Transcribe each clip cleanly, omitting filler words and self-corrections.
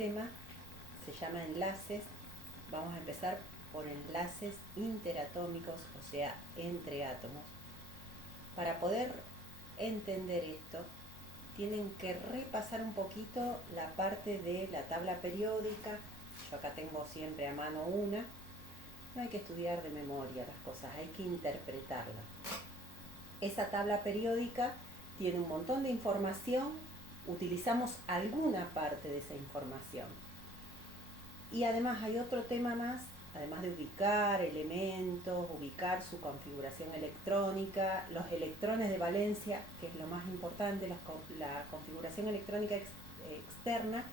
tema se llama enlaces. Vamos a empezar por enlaces interatómicos, o sea, entre átomos. Para poder entender esto, tienen que repasar un poquito la parte de la tabla periódica. Yo acá tengo siempre a mano una. No hay que estudiar de memoria las cosas, hay que interpretarlas. Esa tabla periódica tiene un montón de información, utilizamos alguna parte de esa información. Y además hay otro tema más, además de ubicar elementos, ubicar su configuración electrónica, los electrones de valencia, que es lo más importante, la configuración electrónica externa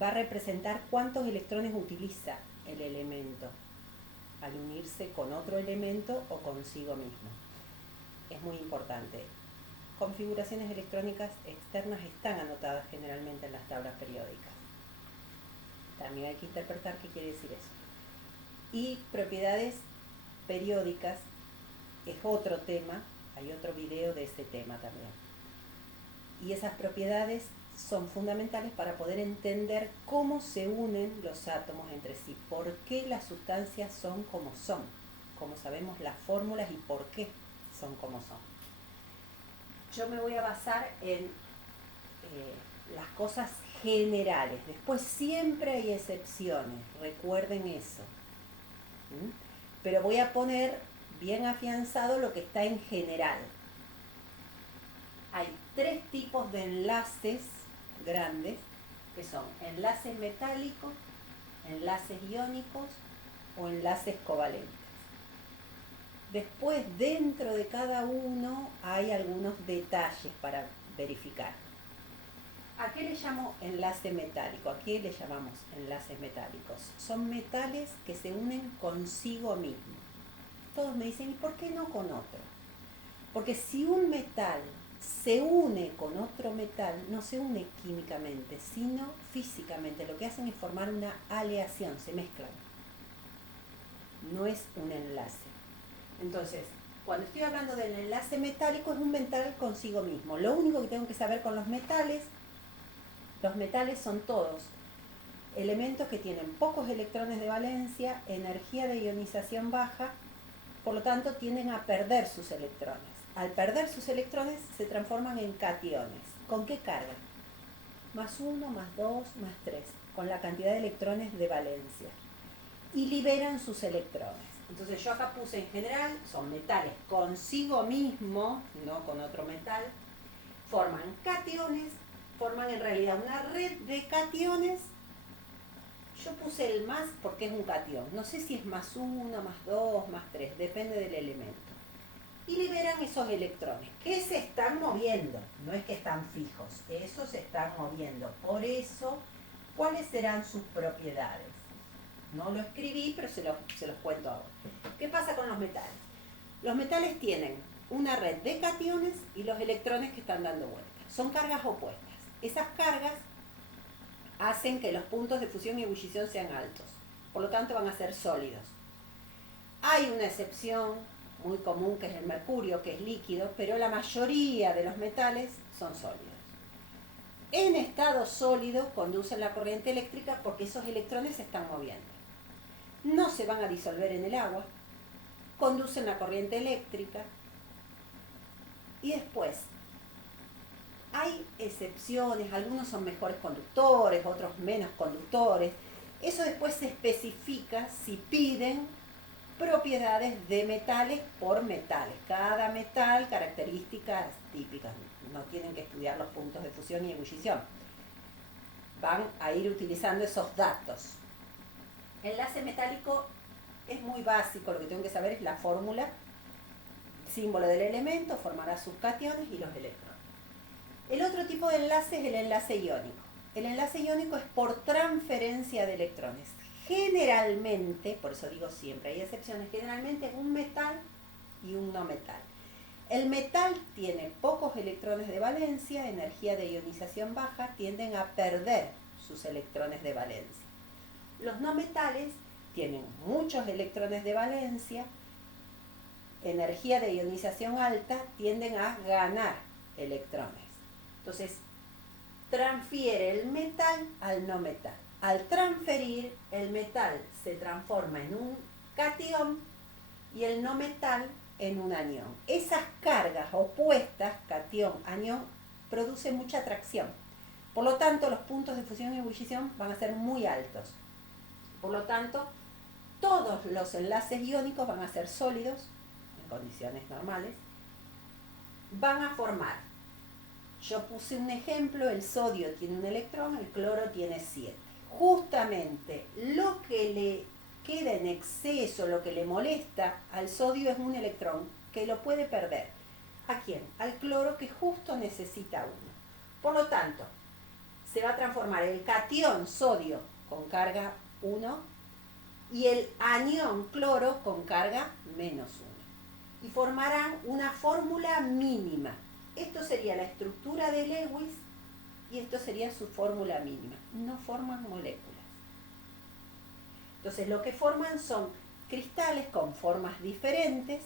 va a representar cuántos electrones utiliza el elemento al unirse con otro elemento o consigo mismo. Es muy importante. Configuraciones electrónicas externas están anotadas generalmente en las tablas periódicas. También hay que interpretar qué quiere decir eso. Y propiedades periódicas es otro tema, hay otro video de ese tema también. Y esas propiedades son fundamentales para poder entender cómo se unen los átomos entre sí, por qué las sustancias son como son, cómo sabemos las fórmulas y por qué son como son. Yo me voy a basar en las cosas generales, después siempre hay excepciones, recuerden eso. Pero voy a poner bien afianzado lo que está en general. Hay 3 tipos de enlaces grandes, que son enlaces metálicos, enlaces iónicos o enlaces covalentes. Después, dentro de cada uno hay algunos detalles para verificar. ¿A qué le llamo enlace metálico? ¿A qué le llamamos enlaces metálicos? Son metales que se unen consigo mismo. Todos me dicen, ¿y por qué no con otro? Porque si un metal se une con otro metal, no se une químicamente, sino físicamente. Lo que hacen es formar una aleación, se mezclan. No es un enlace. Entonces, cuando estoy hablando del enlace metálico, es un metal consigo mismo. Lo único que tengo que saber con los metales son todos elementos que tienen pocos electrones de valencia, energía de ionización baja, por lo tanto tienden a perder sus electrones. Al perder sus electrones se transforman en cationes. ¿Con qué carga? +1, +2, +3, con la cantidad de electrones de valencia. Y liberan sus electrones. Entonces yo acá puse en general, son metales consigo mismo, no con otro metal, forman cationes, forman en realidad una red de cationes. Yo puse el más porque es un catión, no sé si es +1, +2, +3, depende del elemento. Y liberan esos electrones, que se están moviendo, no es que están fijos, esos se están moviendo. Por eso, ¿cuáles serán sus propiedades? No lo escribí, pero se los cuento ahora. ¿Qué pasa con los metales? Los metales tienen una red de cationes y los electrones que están dando vueltas. Son cargas opuestas. Esas cargas hacen que los puntos de fusión y ebullición sean altos. Por lo tanto, van a ser sólidos. Hay una excepción muy común que es el mercurio, que es líquido, pero la mayoría de los metales son sólidos. En estado sólido conducen la corriente eléctrica porque esos electrones se están moviendo. No se van a disolver en el agua, conducen la corriente eléctrica y después hay excepciones, algunos son mejores conductores, otros menos conductores. Eso después se especifica si piden propiedades de metales por metales. Cada metal, características típicas. No tienen que estudiar los puntos de fusión y ebullición. Van a ir utilizando esos datos. Enlace metálico es muy básico, lo que tengo que saber es la fórmula, símbolo del elemento, formará sus cationes y los electrones. El otro tipo de enlace es el enlace iónico. El enlace iónico es por transferencia de electrones. Generalmente, por eso digo siempre, hay excepciones, generalmente es un metal y un no metal. El metal tiene pocos electrones de valencia, energía de ionización baja, tienden a perder sus electrones de valencia. Los no metales tienen muchos electrones de valencia, energía de ionización alta, tienden a ganar electrones. Entonces, transfiere el metal al no metal. Al transferir, el metal se transforma en un catión y el no metal en un anión. Esas cargas opuestas, catión, anión, producen mucha atracción. Por lo tanto, los puntos de fusión y ebullición van a ser muy altos. Por lo tanto, todos los enlaces iónicos van a ser sólidos, en condiciones normales, van a formar. Yo puse un ejemplo, el sodio tiene un electrón, el cloro tiene 7. Justamente lo que le queda en exceso, lo que le molesta al sodio es un electrón que lo puede perder. ¿A quién? Al cloro, que justo necesita uno. Por lo tanto, se va a transformar el catión sodio con carga 1 y el anión cloro con carga -1. Y formarán una fórmula mínima. Esto sería la estructura de Lewis y esto sería su fórmula mínima. No forman moléculas. Entonces lo que forman son cristales con formas diferentes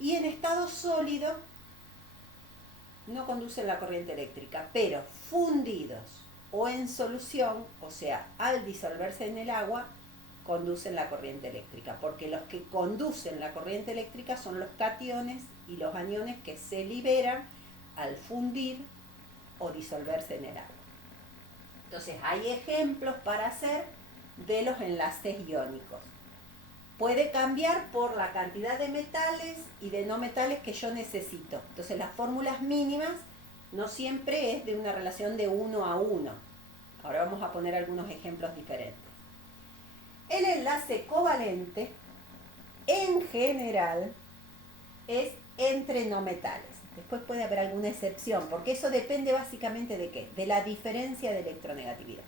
y en estado sólido no conducen la corriente eléctrica, pero fundidos o en solución, o sea, al disolverse en el agua, conducen la corriente eléctrica, porque los que conducen la corriente eléctrica son los cationes y los aniones que se liberan al fundir o disolverse en el agua. Entonces hay ejemplos para hacer de los enlaces iónicos. Puede cambiar por la cantidad de metales y de no metales que yo necesito. Entonces las fórmulas mínimas no siempre es de una relación de 1 a 1. Ahora vamos a poner algunos ejemplos diferentes. El enlace covalente, en general, es entre no metales. Después puede haber alguna excepción, porque eso depende básicamente de ¿qué? De la diferencia de electronegatividad.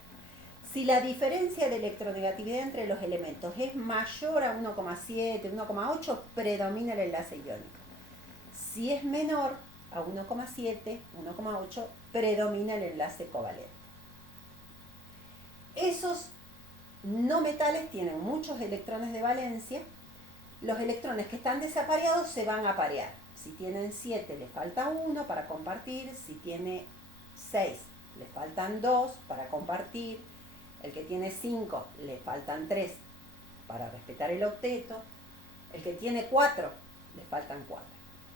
Si la diferencia de electronegatividad entre los elementos es mayor a 1,7, 1,8, predomina el enlace iónico. Si es menor a 1,7, 1,8, predomina el enlace covalente. Esos no metales tienen muchos electrones de valencia. Los electrones que están desapareados se van a parear. Si tienen 7, le falta 1 para compartir. Si tiene 6, le faltan 2 para compartir. El que tiene 5, le faltan 3 para respetar el octeto. El que tiene 4, le faltan 4.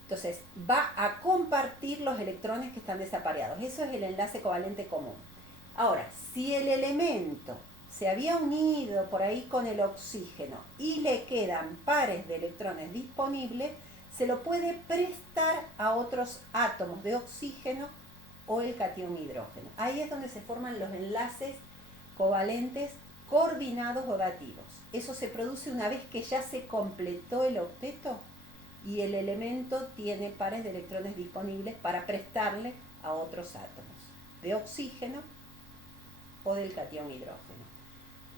Entonces, va a compartir los electrones que están desapareados. Eso es el enlace covalente común. Ahora, si el elemento se había unido por ahí con el oxígeno y le quedan pares de electrones disponibles, se lo puede prestar a otros átomos de oxígeno o el catión hidrógeno. Ahí es donde se forman los enlaces covalentes coordinados o dativos. Eso se produce una vez que ya se completó el octeto y el elemento tiene pares de electrones disponibles para prestarle a otros átomos de oxígeno o del catión hidrógeno.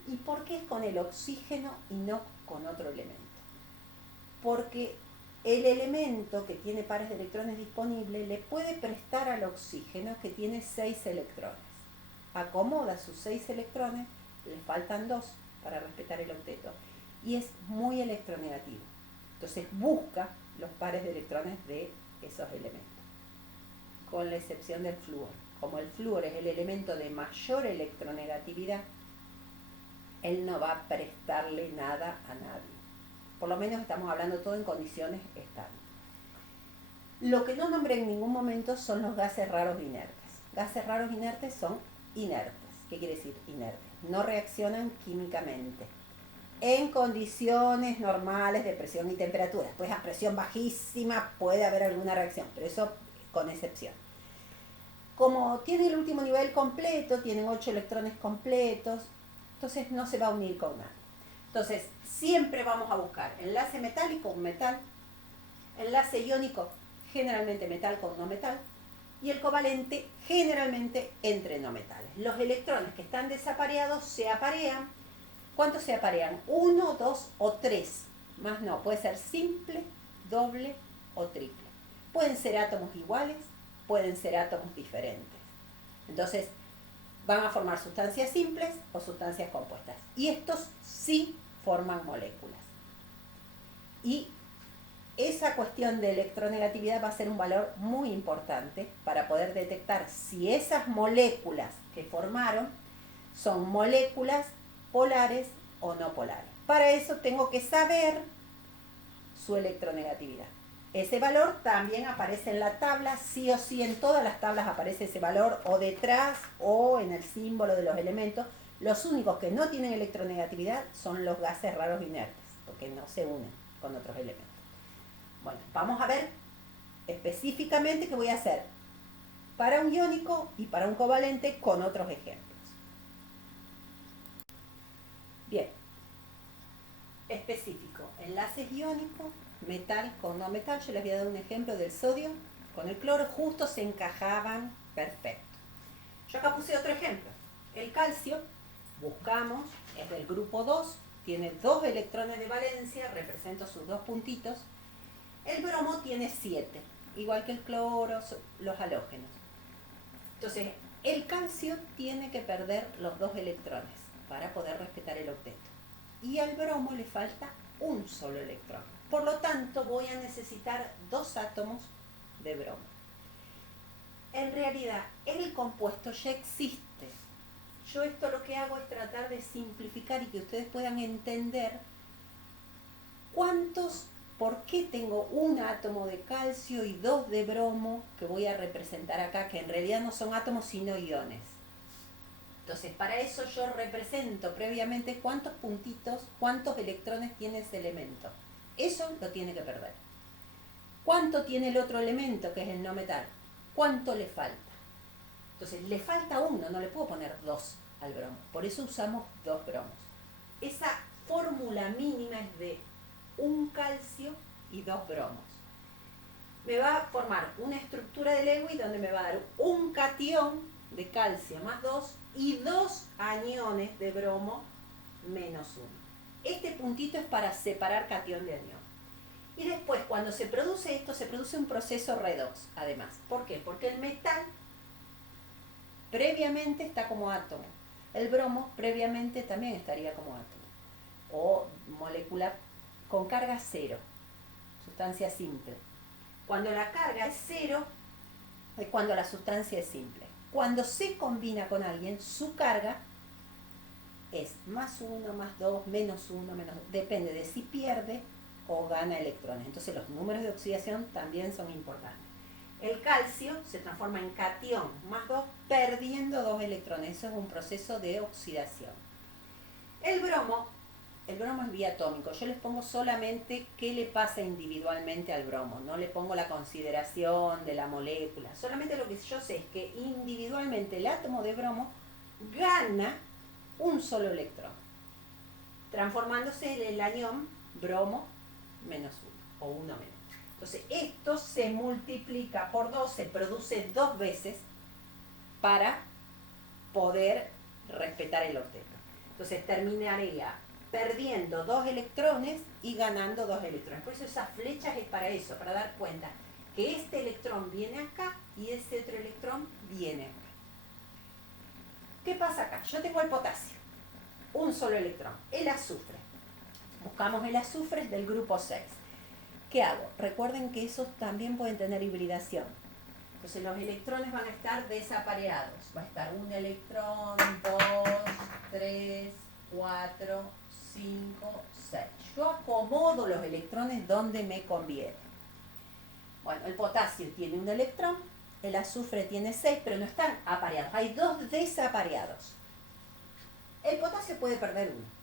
¿Y por qué es con el oxígeno y no con otro elemento? Porque el elemento que tiene pares de electrones disponibles le puede prestar al oxígeno que tiene 6 electrones. Acomoda sus 6 electrones, le faltan 2 para respetar el octeto y es muy electronegativo. Entonces busca los pares de electrones de esos elementos, con la excepción del flúor. Como el flúor es el elemento de mayor electronegatividad, él no va a prestarle nada a nadie. Por lo menos estamos hablando todo en condiciones estables. Lo que no nombré en ningún momento son los gases raros inertes. Gases raros inertes son inertes. ¿Qué quiere decir inertes? No reaccionan químicamente. En condiciones normales de presión y temperatura. Después a presión bajísima puede haber alguna reacción, pero eso con excepción. Como tiene el último nivel completo, tienen 8 electrones completos, entonces no se va a unir con nada. Entonces, siempre vamos a buscar enlace metálico, un metal, enlace iónico, generalmente metal con no metal, y el covalente, generalmente entre no metales. Los electrones que están desapareados se aparean. ¿Cuántos se aparean? 1, 2 o 3. Más no, puede ser simple, doble o triple. Pueden ser átomos iguales, pueden ser átomos diferentes. Entonces, van a formar sustancias simples o sustancias compuestas. Y estos sí forman moléculas. Y esa cuestión de electronegatividad va a ser un valor muy importante para poder detectar si esas moléculas que formaron son moléculas polares o no polares. Para eso tengo que saber su electronegatividad. Ese valor también aparece en la tabla, sí o sí en todas las tablas aparece ese valor o detrás o en el símbolo de los elementos. Los únicos que no tienen electronegatividad son los gases raros inertes, porque no se unen con otros elementos. Bueno, vamos a ver específicamente qué voy a hacer para un iónico y para un covalente con otros ejemplos. Bien, específico, enlaces iónicos, metal con no metal. Yo les voy a dar un ejemplo del sodio con el cloro, justo se encajaban perfecto. Yo acá puse otro ejemplo. El calcio, buscamos, es del grupo 2, tiene 2 electrones de valencia, represento sus 2 puntitos. El bromo tiene 7, igual que el cloro, los halógenos. Entonces, el calcio tiene que perder los 2 electrones para poder respetar el octeto. Y al bromo le falta un solo electrón. Por lo tanto, voy a necesitar 2 átomos de bromo. En realidad, el compuesto ya existe. Yo esto lo que hago es tratar de simplificar y que ustedes puedan entender por qué tengo un átomo de calcio y 2 de bromo que voy a representar acá, que en realidad no son átomos sino iones. Entonces, para eso yo represento previamente cuántos puntitos, cuántos electrones tiene ese elemento. Eso lo tiene que perder. ¿Cuánto tiene el otro elemento, que es el no metal? ¿Cuánto le falta? Entonces, le falta 1, no le puedo poner 2 al bromo. Por eso usamos 2 bromos. Esa fórmula mínima es de un calcio y 2 bromos. Me va a formar una estructura de Lewis donde me va a dar un catión de calcio más 2 y 2 aniones de bromo menos 1. Este puntito es para separar catión de anión. Y después, cuando se produce esto, se produce un proceso redox, además. ¿Por qué? Porque el metal previamente está como átomo. El bromo previamente también estaría como átomo. O molécula con carga 0, sustancia simple. Cuando la carga es 0, es cuando la sustancia es simple. Cuando se combina con alguien, su carga es más 1, más 2, menos 1, menos 2. Depende de si pierde o gana electrones. Entonces los números de oxidación también son importantes. El calcio se transforma en catión más 2, perdiendo 2 electrones. Eso es un proceso de oxidación. El bromo es biatómico. Yo les pongo solamente qué le pasa individualmente al bromo. No le pongo la consideración de la molécula. Solamente lo que yo sé es que individualmente el átomo de bromo gana un solo electrón, transformándose en el anión bromo menos 1 o 1 menos. Entonces esto se multiplica por 2, se produce 2 veces para poder respetar el octeto. Entonces terminaría perdiendo 2 electrones y ganando 2 electrones. Por eso esas flechas es para eso, para dar cuenta que este electrón viene acá y este otro electrón viene acá. ¿Qué pasa acá? Yo tengo el potasio, un solo electrón, el azufre. Buscamos el azufre del grupo 6. ¿Qué hago? Recuerden que esos también pueden tener hibridación. Entonces los electrones van a estar desapareados. Va a estar un electrón, 2, 3, 4, 5, 6. Yo acomodo los electrones donde me conviene. Bueno, el potasio tiene un electrón, el azufre tiene 6, pero no están apareados. Hay 2 desapareados. El potasio puede perder 1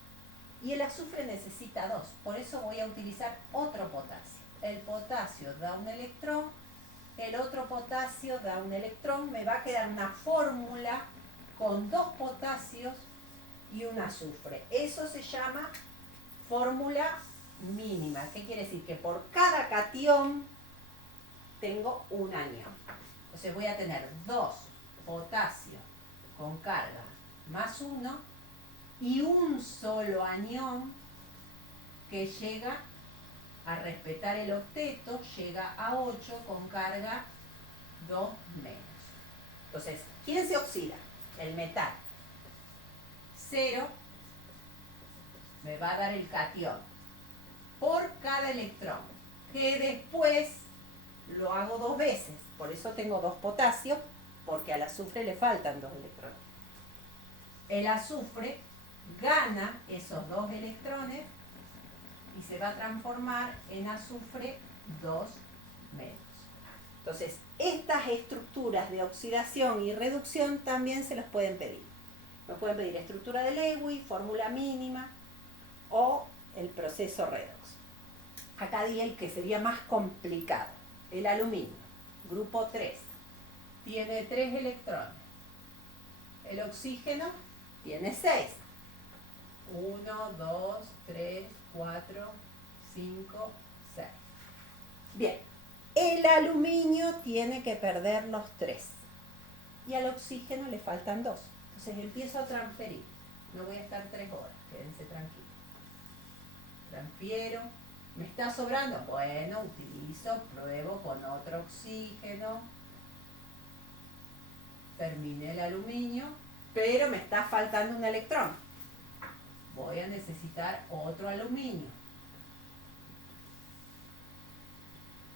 y el azufre necesita 2. Por eso voy a utilizar otro potasio. El potasio da un electrón, el otro potasio da un electrón. Me va a quedar una fórmula con 2 potasios y un azufre. Eso se llama fórmula mínima. ¿Qué quiere decir? Que por cada catión tengo un anión. Entonces voy a tener 2 potasios con carga más 1 y un solo anión que llega a respetar el octeto, llega a 8 con carga 2 menos. Entonces, ¿quién se oxida? El metal. 0 me va a dar el catión por cada electrón. que después lo hago 2 veces. Por eso tengo 2 potasios, porque al azufre le faltan 2 electrones. El azufre gana esos 2 electrones y se va a transformar en azufre 2 menos. Entonces, estas estructuras de oxidación y reducción también se las pueden pedir. Me pueden pedir estructura de Lewis, fórmula mínima o el proceso redox. Acá di el que sería más complicado. El aluminio, grupo 3, tiene 3 electrones. El oxígeno tiene 6. 1, 2, 3, 4, 5, 6. Bien, el aluminio tiene que perder los 3. Y al oxígeno le faltan 2. Entonces empiezo a transferir. No voy a estar 3 horas, quédense tranquilos. Transfiero. ¿Me está sobrando? Bueno, utilizo, pruebo con otro oxígeno. Terminé el aluminio, pero me está faltando un electrón. Voy a necesitar otro aluminio.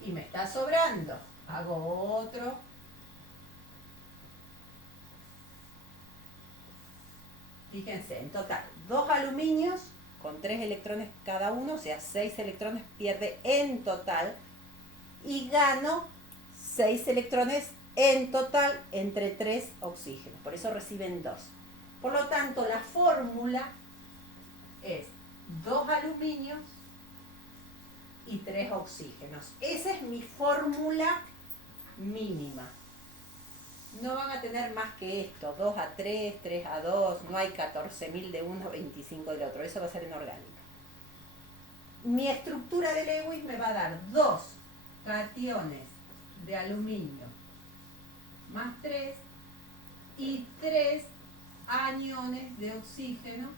Y me está sobrando. Hago otro. Fíjense, en total, 2 aluminios con 3 electrones cada uno, o sea, 6 electrones pierde en total. Y gano 6 electrones en total entre 3 oxígenos. Por eso reciben 2. Por lo tanto, la fórmula es 2 aluminios y 3 oxígenos. Esa es mi fórmula mínima. No van a tener más que esto, 2 a 3, 3 a 2, no hay 14.000 de uno, 25 del otro, eso va a ser en orgánica. Mi estructura de Lewis me va a dar 2 cationes de aluminio más 3 y 3 aniones de oxígeno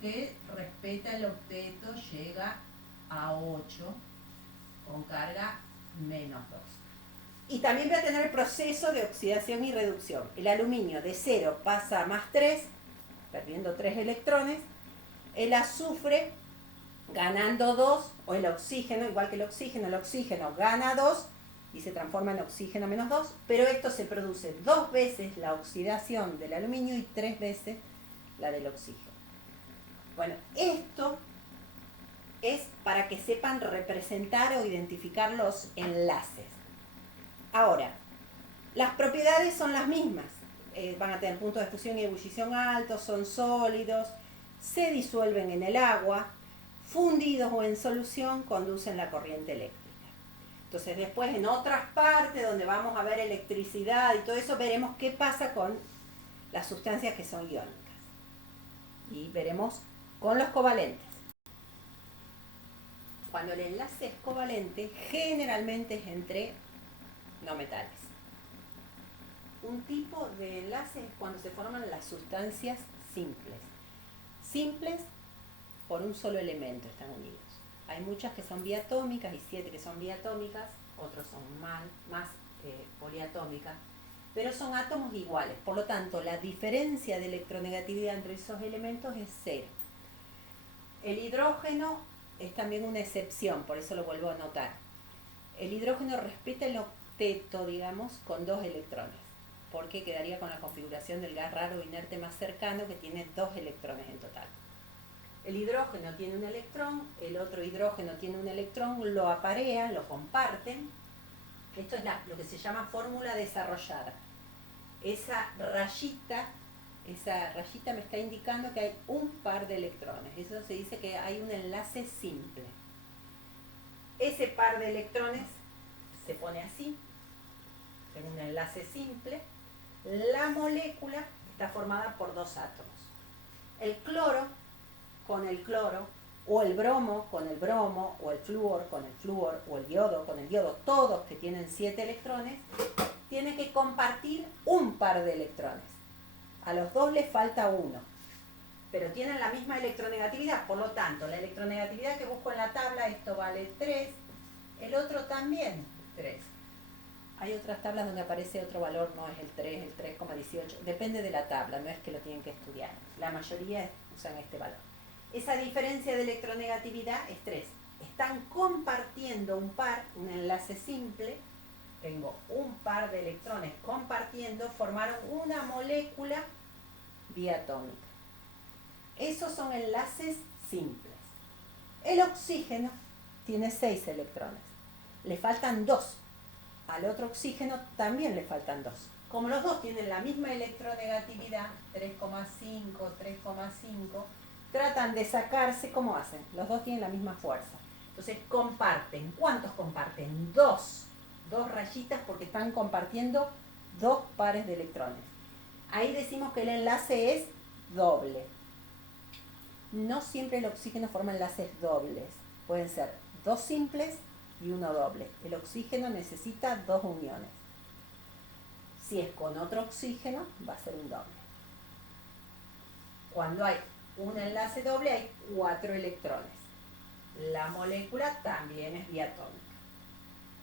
que respeta el octeto, llega a 8 con carga menos 2. Y también voy a tener el proceso de oxidación y reducción. El aluminio de 0 pasa a más 3, perdiendo 3 electrones. El azufre ganando 2, o el oxígeno, igual que el oxígeno gana 2 y se transforma en oxígeno menos 2, pero esto se produce 2 veces la oxidación del aluminio y 3 veces la del oxígeno. Bueno, esto es para que sepan representar o identificar los enlaces. Ahora, las propiedades son las mismas. Van a tener puntos de fusión y ebullición altos, son sólidos, se disuelven en el agua, fundidos o en solución conducen la corriente eléctrica. Entonces después en otras partes donde vamos a ver electricidad y todo eso, veremos qué pasa con las sustancias que son iónicas. Y veremos con los covalentes. Cuando el enlace es covalente, generalmente es entre no metales. Un tipo de enlace es cuando se forman las sustancias simples. Simples por un solo elemento están unidos. Hay muchas que son biatómicas y 7 que son biatómicas, otros son más poliatómicas, pero son átomos iguales. Por lo tanto, la diferencia de electronegatividad entre esos elementos es 0. El hidrógeno es también una excepción, por eso lo vuelvo a anotar. El hidrógeno respeta el octeto, digamos, con 2 electrones, porque quedaría con la configuración del gas raro inerte más cercano que tiene 2 electrones en total. El hidrógeno tiene un electrón, el otro hidrógeno tiene un electrón, lo aparean, lo comparten. Esto es lo que se llama fórmula desarrollada. Esa rayita me está indicando que hay un par de electrones. Eso se dice que hay un enlace simple. Ese par de electrones se pone así, en un enlace simple. La molécula está formada por 2 átomos. El cloro con el cloro, o el bromo con el bromo, o el flúor con el flúor, o el iodo con el iodo, todos que tienen 7 electrones, tienen que compartir un par de electrones. A los 2 les falta 1, pero tienen la misma electronegatividad, por lo tanto, la electronegatividad que busco en la tabla, esto vale 3, el otro también 3. Hay otras tablas donde aparece otro valor, no es el 3, el 3,18, depende de la tabla, no es que lo tienen que estudiar. La mayoría usan este valor. Esa diferencia de electronegatividad es 3. están compartiendo un enlace simple. Tengo un par de electrones compartiendo, formaron una molécula diatómica. Esos son enlaces simples. El oxígeno tiene 6 electrones. Le faltan 2. Al otro oxígeno también le faltan 2. Como los dos tienen la misma electronegatividad, 3,5, 3,5, tratan de sacarse, ¿cómo hacen? Los dos tienen la misma fuerza. Entonces comparten. ¿Cuántos comparten? 2. 2 rayitas porque están compartiendo 2 pares de electrones. Ahí decimos que el enlace es doble. No siempre el oxígeno forma enlaces dobles. Pueden ser 2 simples y 1 doble. El oxígeno necesita 2 uniones. Si es con otro oxígeno, va a ser un doble. Cuando hay un enlace doble, hay 4 electrones. La molécula también es diatómica.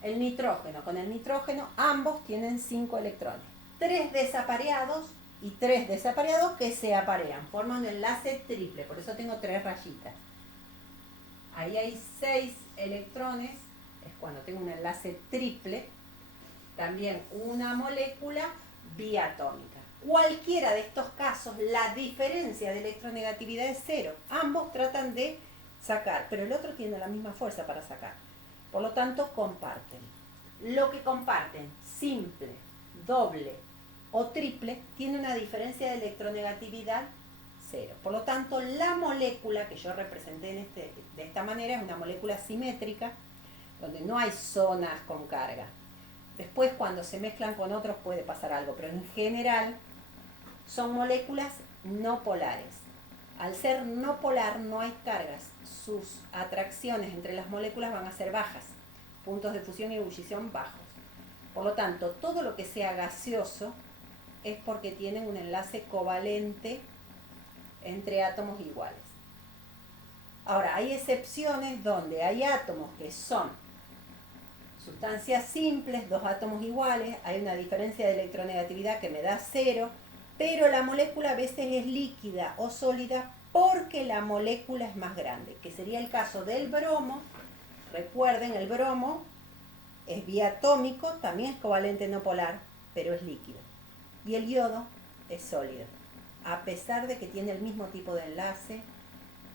El nitrógeno, con el nitrógeno, ambos tienen 5 electrones. 3 desapareados y 3 desapareados que se aparean. Forman un enlace triple, por eso tengo 3 rayitas. Ahí hay 6 electrones, es cuando tengo un enlace triple. También una molécula biatómica. Cualquiera de estos casos, la diferencia de electronegatividad es 0. Ambos tratan de sacar, pero el otro tiene la misma fuerza para sacar. Por lo tanto, comparten. Lo que comparten, simple, doble o triple, tiene una diferencia de electronegatividad 0. Por lo tanto, la molécula que yo representé de esta manera es una molécula simétrica, donde no hay zonas con carga. Después, cuando se mezclan con otros, puede pasar algo, pero en general son moléculas no polares. Al ser no polar, no hay cargas. Sus atracciones entre las moléculas van a ser bajas. Puntos de fusión y ebullición bajos. Por lo tanto, todo lo que sea gaseoso es porque tienen un enlace covalente entre átomos iguales. Ahora, hay excepciones donde hay átomos que son sustancias simples, 2 átomos iguales, hay una diferencia de electronegatividad que me da 0, pero la molécula a veces es líquida o sólida porque la molécula es más grande, que sería el caso del bromo. Recuerden, el bromo es biatómico, también es covalente no polar, pero es líquido. Y el yodo es sólido. A pesar de que tiene el mismo tipo de enlace,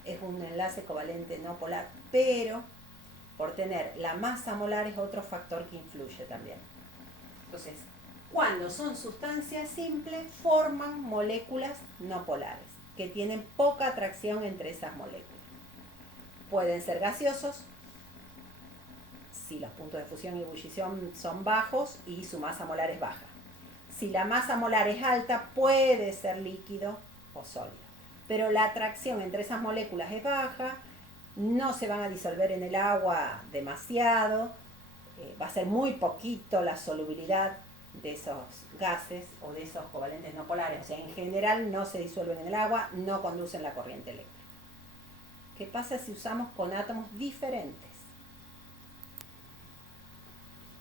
es un enlace covalente no polar, pero por tener la masa molar es otro factor que influye también. Entonces, cuando son sustancias simples, forman moléculas no polares, que tienen poca atracción entre esas moléculas. Pueden ser gaseosos, si los puntos de fusión y ebullición son bajos y su masa molar es baja. Si la masa molar es alta, puede ser líquido o sólido. Pero la atracción entre esas moléculas es baja, no se van a disolver en el agua demasiado, va a ser muy poquito la solubilidad de esos gases o de esos covalentes no polares. O sea, en general no se disuelven en el agua, no conducen la corriente eléctrica. ¿Qué pasa si usamos con átomos diferentes?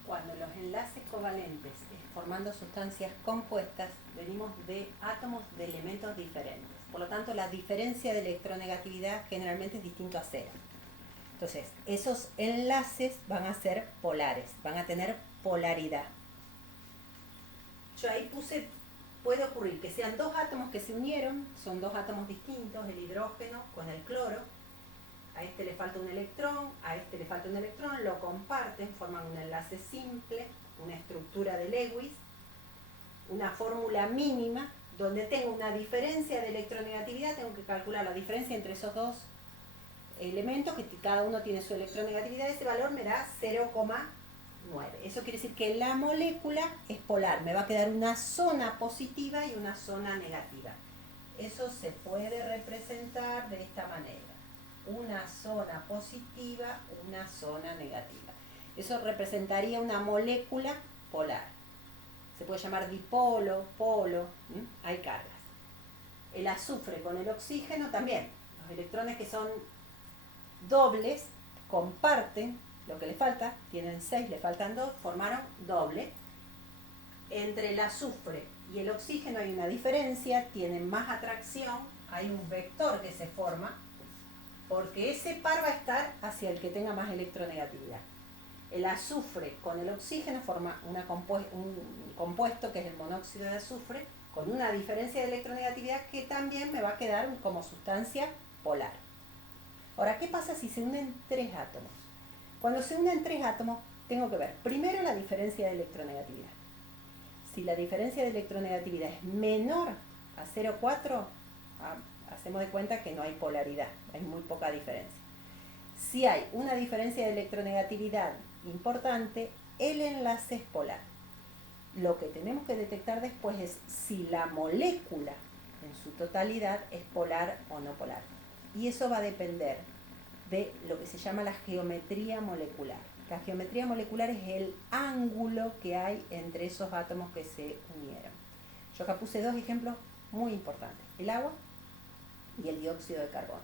Cuando los enlaces covalentes formando sustancias compuestas, venimos de átomos de elementos diferentes. Por lo tanto, la diferencia de electronegatividad generalmente es distinto a 0. Entonces, esos enlaces van a ser polares, van a tener polaridad. Yo ahí puse, puede ocurrir que sean 2 átomos que se unieron, son 2 átomos distintos, el hidrógeno con el cloro. A este le falta un electrón, a este le falta un electrón, lo comparten, forman un enlace simple, una estructura de Lewis, una fórmula mínima, donde tengo una diferencia de electronegatividad, tengo que calcular la diferencia entre esos 2 elementos, que cada uno tiene su electronegatividad, ese valor me da 0,9. Eso quiere decir que la molécula es polar, me va a quedar una zona positiva y una zona negativa. Eso se puede representar de esta manera. Una zona positiva, una zona negativa. Eso representaría una molécula polar. Se puede llamar dipolo, polo, hay cargas. El azufre con el oxígeno también. Los electrones que son dobles comparten lo que les falta, tienen 6, le faltan 2, formaron doble. Entre el azufre y el oxígeno hay una diferencia, tienen más atracción, hay un vector que se forma, Porque ese par va a estar hacia el que tenga más electronegatividad. El azufre con el oxígeno forma un compuesto que es el monóxido de azufre con una diferencia de electronegatividad que también me va a quedar como sustancia polar. Ahora, ¿qué pasa si se unen tres átomos? Cuando se unen tres átomos, tengo que ver primero la diferencia de electronegatividad. Si la diferencia de electronegatividad es menor a 0,4, hacemos de cuenta que no hay polaridad, hay muy poca diferencia. Si hay una diferencia de electronegatividad importante, el enlace es polar. Lo que tenemos que detectar después es si la molécula en su totalidad es polar o no polar. Y eso va a depender de lo que se llama la geometría molecular. La geometría molecular es el ángulo que hay entre esos átomos que se unieron. Yo acá puse dos ejemplos muy importantes, el agua y el dióxido de carbono.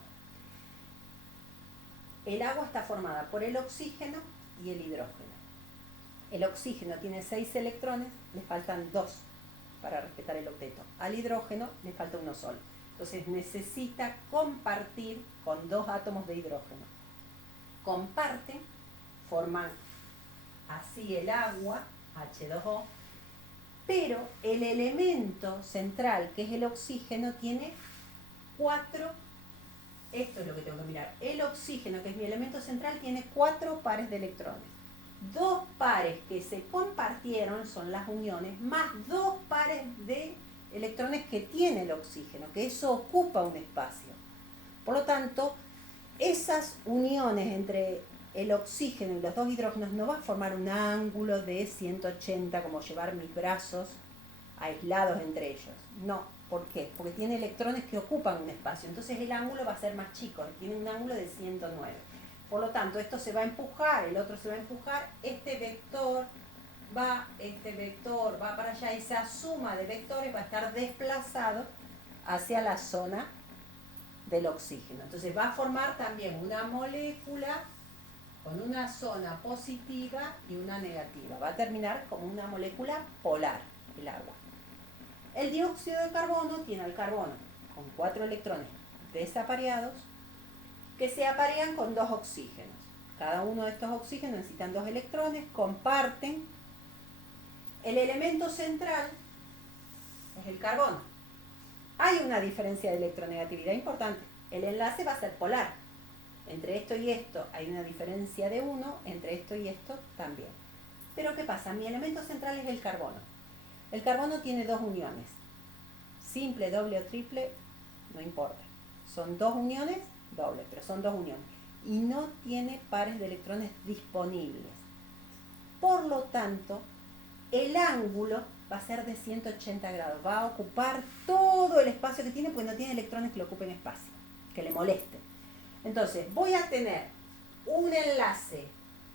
El agua está formada por el oxígeno y el hidrógeno. El oxígeno tiene 6 electrones, le faltan 2 para respetar el octeto. Al hidrógeno le falta uno solo. Entonces necesita compartir con 2 átomos de hidrógeno. Comparten, forman así el agua, H2O, pero el elemento central, que es el oxígeno, tiene 4. Esto es lo que tengo que mirar. El oxígeno, que es mi elemento central, tiene 4 pares de electrones. 2 pares que se compartieron son las uniones, más 2 pares de electrones que tiene el oxígeno, que eso ocupa un espacio. Por lo tanto, esas uniones entre el oxígeno y los 2 hidrógenos no va a formar un ángulo de 180, como llevar mis brazos aislados entre ellos. No. ¿Por qué? Porque tiene electrones que ocupan un espacio. Entonces el ángulo va a ser más chico. Tiene un ángulo de 109. Por lo tanto, esto se va a empujar, el otro se va a empujar. Este vector va para allá. Esa suma de vectores va a estar desplazado hacia la zona del oxígeno. Entonces va a formar también una molécula con una zona positiva y una negativa. Va a terminar como una molécula polar, el agua. El dióxido de carbono tiene al carbono con 4 electrones desapareados que se aparean con 2 oxígenos. Cada uno de estos oxígenos necesitan 2 electrones, comparten. El elemento central es el carbono. Hay una diferencia de electronegatividad importante. El enlace va a ser polar. Entre esto y esto hay una diferencia de 1, entre esto y esto también. Pero ¿qué pasa? Mi elemento central es el carbono. El carbono tiene 2 uniones. Simple, doble o triple, no importa. Son 2 uniones, doble, pero son 2 uniones. Y no tiene pares de electrones disponibles. Por lo tanto, el ángulo va a ser de 180 grados. Va a ocupar todo el espacio que tiene, porque no tiene electrones que le ocupen espacio, que le molesten. Entonces, voy a tener un enlace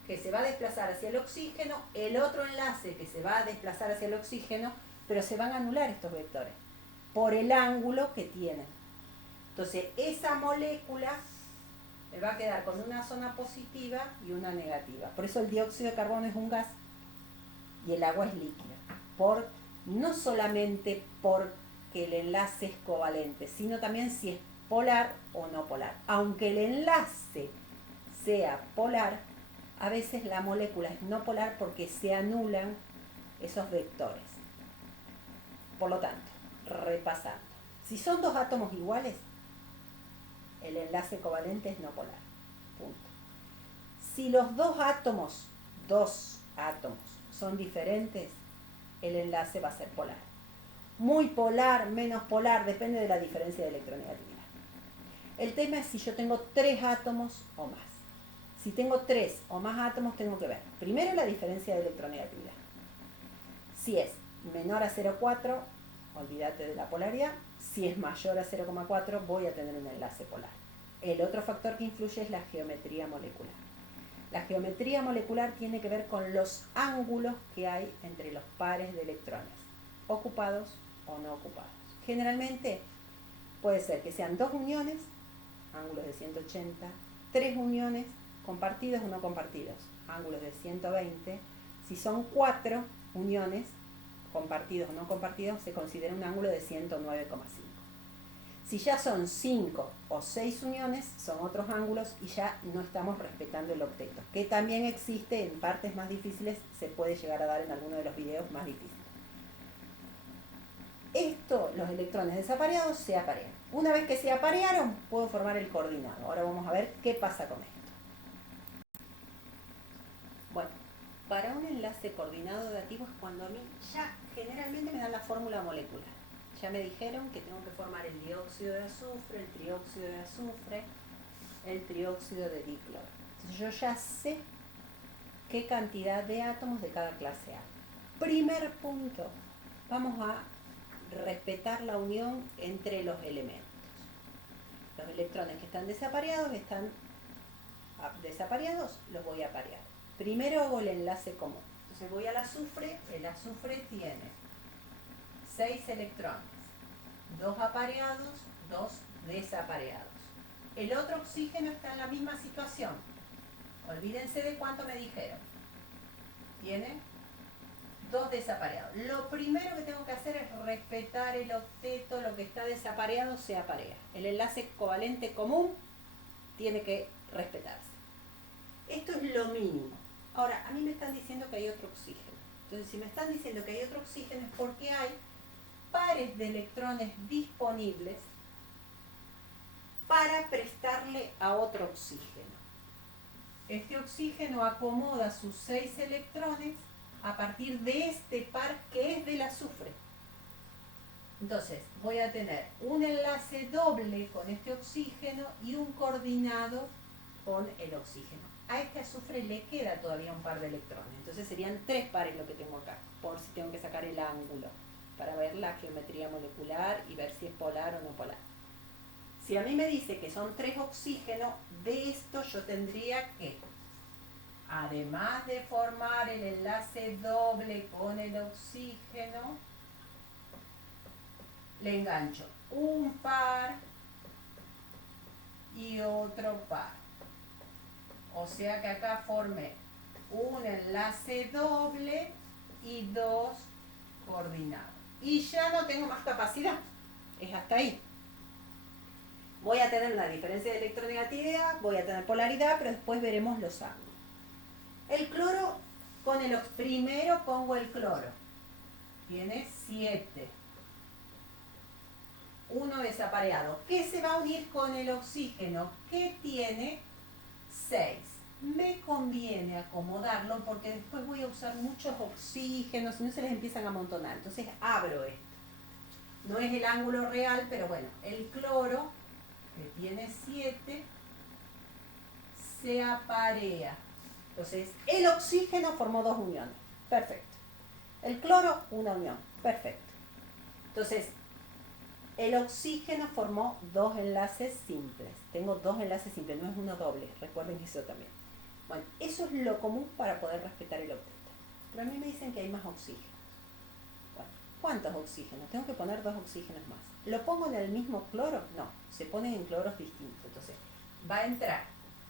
que se va a desplazar hacia el oxígeno, el otro enlace que se va a desplazar hacia el oxígeno, pero se van a anular estos vectores por el ángulo que tienen. Entonces, esa molécula me va a quedar con una zona positiva y una negativa. Por eso el dióxido de carbono es un gas y el agua es líquida. No solamente porque el enlace es covalente, sino también si es polar o no polar. Aunque el enlace sea polar, a veces la molécula es no polar porque se anulan esos vectores. Por lo tanto, repasando. Si son 2 átomos iguales, el enlace covalente es no polar. Punto. Si los 2 átomos son diferentes, el enlace va a ser polar. Muy polar, menos polar, depende de la diferencia de electronegatividad. El tema es si yo tengo 3 átomos o más. Si tengo 3 o más átomos, tengo que ver primero la diferencia de electronegatividad. Si es menor a 0,4, olvídate de la polaridad. Si es mayor a 0,4, voy a tener un enlace polar. El otro factor que influye es la geometría molecular. La geometría molecular tiene que ver con los ángulos que hay entre los pares de electrones, ocupados o no ocupados. Generalmente puede ser que sean 2 uniones, ángulos de 180, 3 uniones, compartidos o no compartidos, ángulos de 120. Si son 4 uniones, compartidos o no compartidos, se considera un ángulo de 109,5. Si ya son 5 o 6 uniones, son otros ángulos y ya no estamos respetando el octeto, que también existe en partes más difíciles, se puede llegar a dar en alguno de los videos más difíciles. Esto, los electrones desapareados se aparean. Una vez que se aparearon, puedo formar el coordinado. Ahora vamos a ver qué pasa con esto. Bueno, para un enlace coordinado dativo es cuando a mí ya generalmente me dan la fórmula molecular. Ya me dijeron que tengo que formar el dióxido de azufre, el trióxido de azufre, el trióxido de dicloro. Entonces yo ya sé qué cantidad de átomos de cada clase A. Primer punto, vamos a respetar la unión entre los elementos. Los electrones que están desapareados los voy a aparear. Primero hago el enlace común. Entonces voy al azufre, el azufre tiene 6 electrones, 2 apareados, 2 desapareados. El otro oxígeno está en la misma situación. Olvídense de cuánto me dijeron. Tiene 2 desapareados. Lo primero que tengo que hacer es respetar el octeto, lo que está desapareado se aparea. El enlace covalente común tiene que respetarse. Esto es lo mínimo. Ahora, a mí me están diciendo que hay otro oxígeno. Entonces, si me están diciendo que hay otro oxígeno es porque hay pares de electrones disponibles para prestarle a otro oxígeno. Este oxígeno acomoda sus 6 electrones a partir de este par que es del azufre. Entonces, voy a tener un enlace doble con este oxígeno y un coordinado con el oxígeno. A este azufre le queda todavía un par de electrones, entonces serían 3 pares lo que tengo acá, por si tengo que sacar el ángulo, para ver la geometría molecular y ver si es polar o no polar. Si a mí me dice que son 3 oxígenos, de esto yo tendría que, además de formar el enlace doble con el oxígeno, le engancho un par y otro par. O sea que acá formé un enlace doble y 2 coordinados. Y ya no tengo más capacidad. Es hasta ahí. Voy a tener una diferencia de electronegatividad, voy a tener polaridad, pero después veremos los ángulos. El cloro, primero pongo el cloro. Tiene 7. 1 desapareado. ¿Qué se va a unir con el oxígeno? Que tiene 6. Me conviene acomodarlo porque después voy a usar muchos oxígenos y no se les empiezan a amontonar. Entonces abro esto. No es el ángulo real, pero bueno, el cloro, que tiene 7, se aparea. Entonces, el oxígeno formó 2 uniones. Perfecto. El cloro, una unión. Perfecto. Entonces, el oxígeno formó 2 enlaces simples. Tengo 2 enlaces simples, no es uno doble. Recuerden eso también. Bueno, eso es lo común para poder respetar el octeto. Pero a mí me dicen que hay más oxígenos. Bueno, ¿cuántos oxígenos? Tengo que poner 2 oxígenos más. ¿Lo pongo en el mismo cloro? No, se ponen en cloros distintos. Entonces, va a entrar,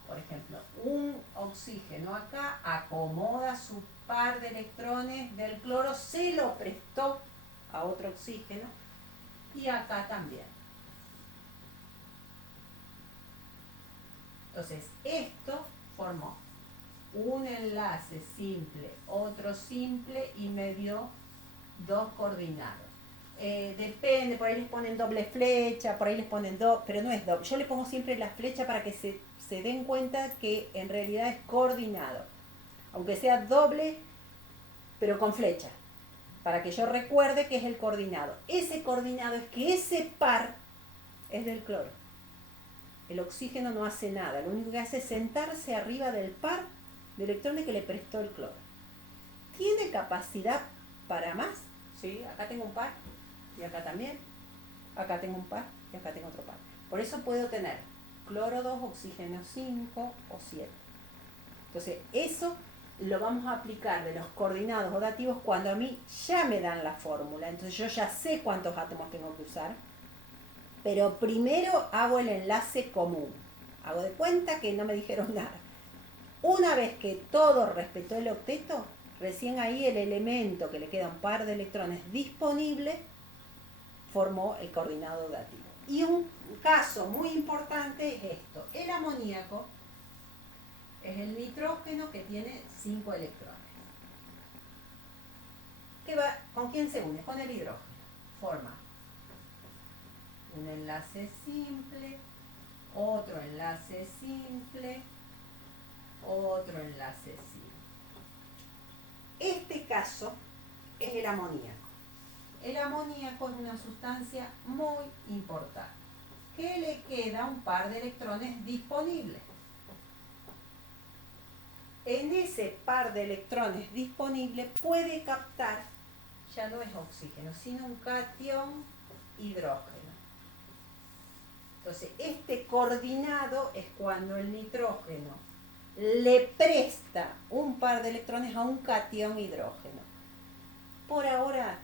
por ejemplo, un oxígeno acá, acomoda su par de electrones del cloro, se lo prestó a otro oxígeno, y acá también. Entonces, esto formó un enlace simple, otro simple y me dio 2 coordinados. Depende, por ahí les ponen doble flecha, por ahí les ponen pero no es doble. Yo le pongo siempre la flecha para que se den cuenta que en realidad es coordinado. Aunque sea doble, pero con flecha. Para que yo recuerde que es el coordinado. Ese coordinado es que ese par es del cloro. El oxígeno no hace nada, lo único que hace es sentarse arriba del par de electrones que le prestó el cloro. ¿Tiene capacidad para más? Sí, acá tengo un par y acá también. Acá tengo un par y acá tengo otro par. Por eso puedo tener cloro 2, oxígeno 5 o 7. Entonces, eso lo vamos a aplicar de los coordinados o dativos cuando a mí ya me dan la fórmula. Entonces yo ya sé cuántos átomos tengo que usar, pero primero hago el enlace común. Hago de cuenta que no me dijeron nada. Una vez que todo respetó el octeto, recién ahí el elemento que le queda un par de electrones disponible formó el coordinado dativo. Y un caso muy importante es esto. El amoníaco es el nitrógeno que tiene 5 electrones. ¿Con quién se une? Con el hidrógeno. Forma un enlace simple, otro enlace simple, otro enlace simple. Este caso es el amoníaco. El amoníaco es una sustancia muy importante, que le queda un par de electrones disponibles. En ese par de electrones disponibles puede captar, ya no es oxígeno, sino un catión hidrógeno. Entonces, este coordinado es cuando el nitrógeno le presta un par de electrones a un catión hidrógeno. Por ahora,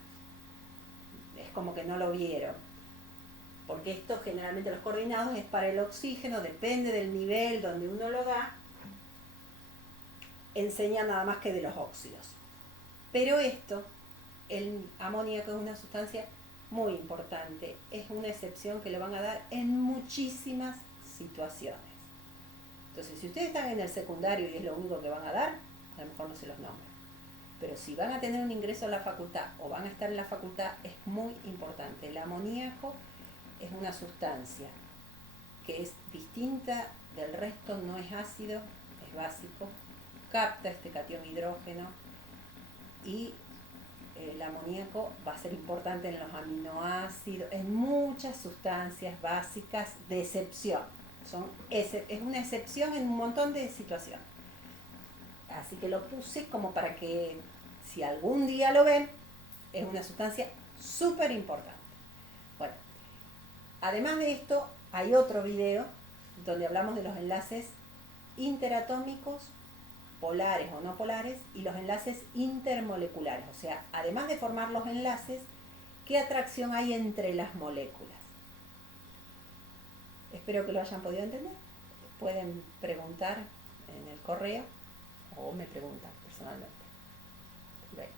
es como que no lo vieron, porque esto generalmente los coordinados es para el oxígeno, depende del nivel donde uno lo da, enseña nada más que de los óxidos. Pero esto, el amoníaco es una sustancia muy importante, es una excepción que le van a dar en muchísimas situaciones. Entonces, si ustedes están en el secundario y es lo único que van a dar, a lo mejor no se los nombran. Pero si van a tener un ingreso a la facultad o van a estar en la facultad, es muy importante. El amoníaco es una sustancia que es distinta del resto, no es ácido, es básico, capta este catión hidrógeno y el amoníaco va a ser importante en los aminoácidos, en muchas sustancias básicas de excepción. Es una excepción en un montón de situaciones. Así que lo puse como para que si algún día lo ven, es una sustancia súper importante. Bueno, además de esto, hay otro video donde hablamos de los enlaces interatómicos, polares o no polares, y los enlaces intermoleculares. O sea, además de formar los enlaces, ¿qué atracción hay entre las moléculas? Espero que lo hayan podido entender. Pueden preguntar en el correo o me preguntan personalmente. Bueno.